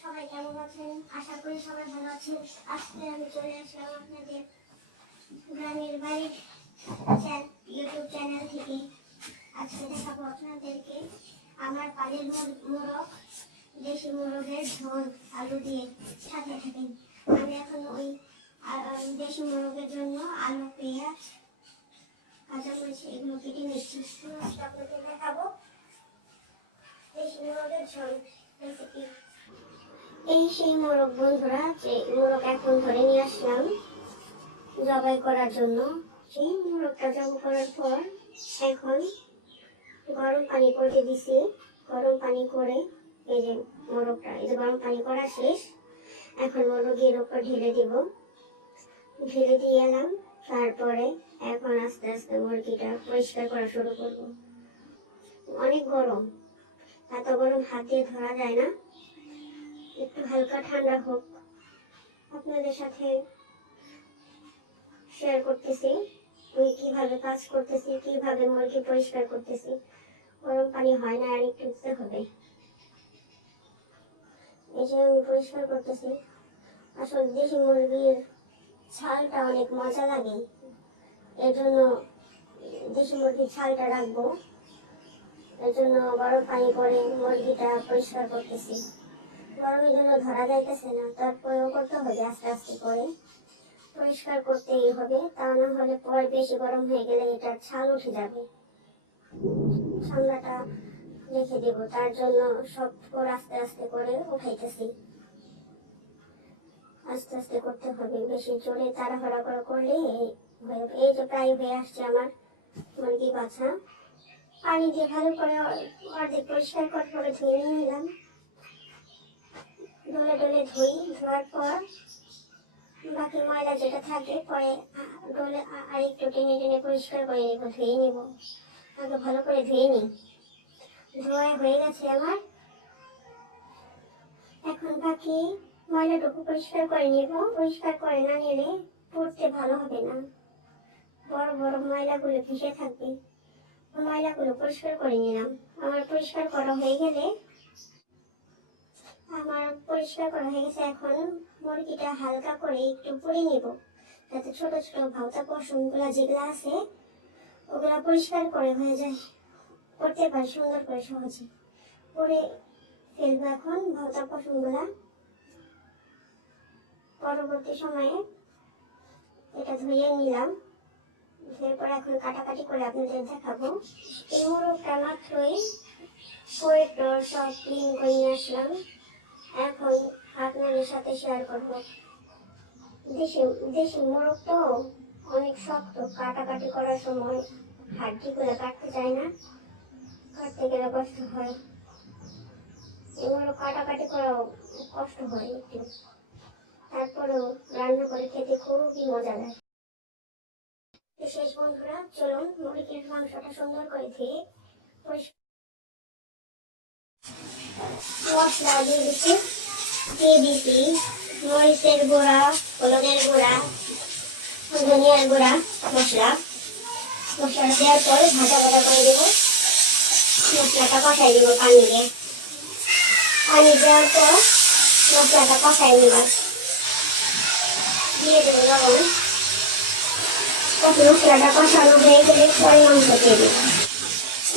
সবাই কেমন আছেন? আশা করি সবাই ভালো আছেন। আজকে আমি চলে আসলাম আপনাদের গ্রামের বাড়ির ইউটিউব চ্যানেল থেকে। আজকে দেখাবো আপনাদেরকে আমার পালের মোরগ, দেশি মোরগের ঝোল আলু দিয়ে। সাথে থাকেন। আমি এখন ওই দেশি মোরগের জন্য আলু, পেঁয়াজ, কাঁচামরিচ এগুলো কেটে নিচ্ছি। আপনাদের দেখাবো দেশি মোরগের ঝোল রেসিপি। এই সেই মোরগ বন্ধুরা, যে মোরগ এখন ধরে নিয়ে আসলাম জবাই করার জন্য। সেই মোরগটা জবাই করার পর এখন গরম পানি করতে দিছি। গরম পানি করে এই যে মোরগটা, এই যে গরম পানি করা শেষ। এখন মোরগের উপর ঢেলে দিব, ঢেলে দিয়ে এলাম। তারপরে এখন আস্তে আস্তে মুরগিটা পরিষ্কার করা শুরু করব। অনেক গরম, এত গরম হাত দিয়ে ধরা যায় না। একটু হালকা ঠান্ডা হোক, আপনাদের সাথে শেয়ার করতেছি আমি কিভাবে কাজ করতেছি, কিভাবে মুরগি পরিষ্কার করতেছি। গরম পানি হয় না, আর একটু দিতে হবে। এই যে আমি পরিষ্কার করতেছি। আসলে দেশি মুরগির ছালটা অনেক মজা লাগে, এর জন্য দেশি মুরগির ছালটা রাখবো। এর জন্য গরম পানি করে মুরগিটা পরিষ্কার করতেছি। গরমের জন্য ধরা যাইতেছে না, তারপরেও করতে হবে আস্তে আস্তে করে। পরিষ্কার করতেই হবে, তা না হলে পরে বেশি গরম হয়ে গেলে এটার ছাল উঠে যাবে, ঠান্ডাটা রেখে দেব। তার জন্য সব করে আস্তে আস্তে করে উঠাইতেছি। আস্তে আস্তে করতে হবে, বেশি জোরে তাড়াহুড়া করে করলে এই যে প্রায় হয়ে আসছে আমার মুরগি বাছা। পানি দিয়ে ভালো করে অর্ধেক পরিষ্কার করে ধুয়ে নিয়ে নিলাম। ডলে ডলে ধোয়ার পর বাকি ময়লা যেটা থাকে পরে ডলে আর একটু টেনে টেনে পরিষ্কার করে নেবো, ধুয়ে নেব। আগে ভালো করে ধুয়ে নিই। ধোয়া হয়ে গেছে আমার। এখন বাকি ময়লাটুকু পরিষ্কার করে নেব। পরিষ্কার করে না নিলে পড়তে ভালো হবে না, বড় বড় ময়লাগুলো ভেসে থাকবে। ময়লাগুলো পরিষ্কার করে নিলাম। আমার পরিষ্কার করা হয়ে গেছে। এখন মুরগিটা হালকা করে একটু পুড়ে নেব, যাতে ছোট ছোট ভাউতা পশমগুলা যেগুলা আছে ওগুলা পরিষ্কার করে হয়ে যায়, করতে পারি সুন্দর করে সহজে। পুড়ে ফেলবো এখন ভাউতা পশমগুলা। পরবর্তী সময়ে এটা ধুয়ে নিলাম। ধুয়ে পরে এখন কাটাকাটি করে আপনাদের দেখাবো। এই মোরগটা মাত্রই পরের সব ক্লিন করে নিয়ে আসলাম। এখন আপনাদের সাথে শেয়ার করবো। দেশি মোরগ তো অনেক শক্ত, কাটাকাটি করার সময় হাড্ডিগুলো কাটতে চায় না, কাটতে গেলে কষ্ট হয়। এগুলো কাটাকাটি করাও কষ্ট হয় একটু, তারপরেও রান্না করে খেতে খুবই মজা লাগে। শেষ বন্ধুরা, চলুন মুরগির মাংসটা সুন্দর করে ধুয়ে মশলা দিয়ে দিচ্ছি মরিচের গুঁড়া, হলুদের গুঁড়া, ধনিয়ার গুঁড়া, মশলাটা দেওয়ার পর ভাজা ভাজা করে দেবো। মশলাটা কষাই দেবো পানি দিয়ে। পানি দেওয়ার পর মশলাটা কষাই নেবার দিয়ে দেবো লবণ। মশলাটা কষানো হয়ে গেলে পরে মাংস দিয়ে দেবো।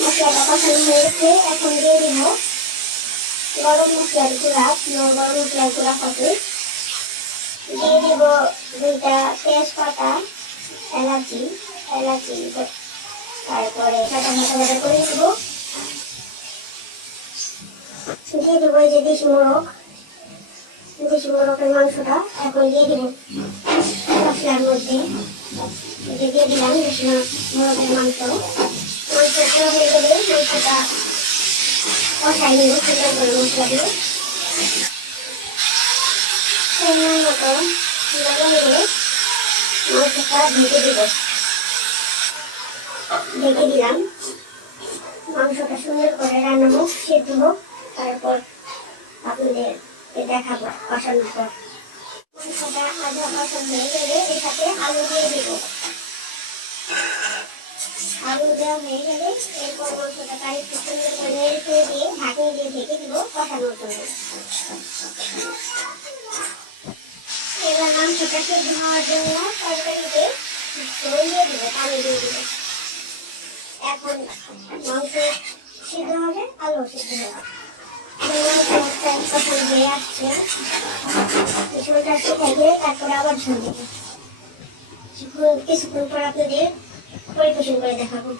মশলাটা কষানো হয়ে গেছে, এখন দিয়ে দেব গরম মশলার গুঁড়া, গরম মশলার গুঁড়া হবে। দিয়ে দেব 2টা তেজপাতা, এলাচি, তারপরে ভাজা ভাজা করে দেব। দিয়ে দেবো এই যে দেশি মোরগের মাংসটা এখন দিয়ে দেব মশলার মধ্যে। দিয়ে দিলাম দেশি মোরগের মাংস। মাংসটা হয়ে গেলে মাংসটা কষাই নেব সুন্দর করে মশলা দিয়ে। পরিমাণ মতো লবণ দিয়ে মাংসটা ঢেকে দিলাম। মাংসটা সুন্দর করে রান্না হোক, সেদ্ধ হোক, তারপর আপনাদের দেখাবো কষানোর পর। মাংসটা আধা কষানো হয়ে গেলে এর সাথে আলু দিয়ে দেব। আলু দেওয়া হয়ে গেলে এরপর মাংসটা আরেকটু সুন্দর করে নেড়ে দিয়ে ঢাকনি দিয়ে ঢেকে দিব কষানোর জন্য। এবার মাংসটা সিদ্ধ হওয়ার জন্য তরকারিতে ঝোল দিয়ে দিব, পানি দিয়ে দিব। এখন মাংস সিদ্ধ হবে, আলু সিদ্ধ হবে। কষানো হয়ে আসছে, ঝোলটা শুকাই দিয়ে তারপরে আবার ঝোল দেবো। কিছুক্ষণ পর আপনাদের পরিবেশন করে দেখাবো।